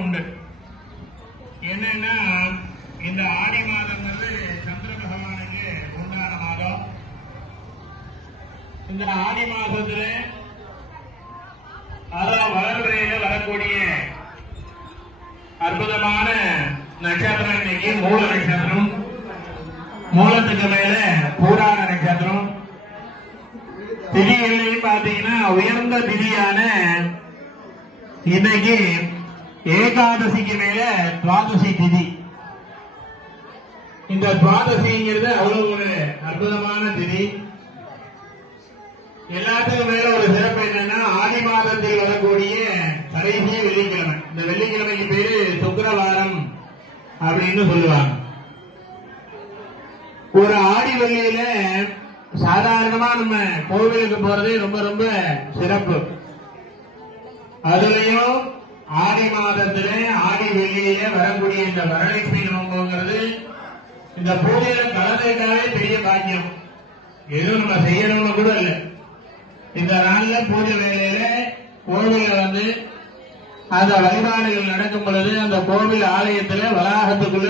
உண்டு. என்னன்னா இந்த ஆடி மாதம்ங்கிறது சந்திர பகவானுக்கு உண்டான மாதம். இந்த ஆடி மாதத்துல அதான் வளர்பிறையில வரக்கூடிய அற்புதமான நட்சத்திரம் இன்னைக்கு மூல நட்சத்திரம். மூலத்துக்கு மேல பூராட நட்சத்திரம். திதிகளையும் பாத்தீங்கன்னா உயர்ந்த திதியான இன்னைக்கு ஏகாதசிக்கு மேல துவாதசி திதி. இந்த துவாதசிங்கிறது அவ்வளவு ஒரு அற்புதமான திதி. எல்லாத்துக்கும் மேல ஒரு சிறப்பு என்னன்னா ஆடி மாதத்தில் வரக்கூடிய கடைசி வெள்ளிக்கிழமை. இந்த வெள்ளிக்கிழமைக்கு பேரு சுக்கிரவாரம் அப்படின்னு சொல்லுவாங்க. ஒரு ஆடி வெள்ளியில சாதாரணமா நம்ம கோவிலுக்கு போறது ரொம்ப ரொம்ப சிறப்பு. அதுலயும் ஆடி மாதத்துல ஆடி வெள்ளியில வரக்கூடிய இந்த வரலட்சுமி நோம்புங்கிறது இந்த பூஜையில கலந்துட்டாவே பெரிய பாக்கியம். எதுவும் நம்ம செய்யணும்னு கூட இல்லை. இந்த நாள்ல பூஜை வேலையில கோவில அந்த வழிபாடுகள் நடக்கும் பொழுது அந்த கோவில் ஆலயத்துல வளாகத்துக்குள்ள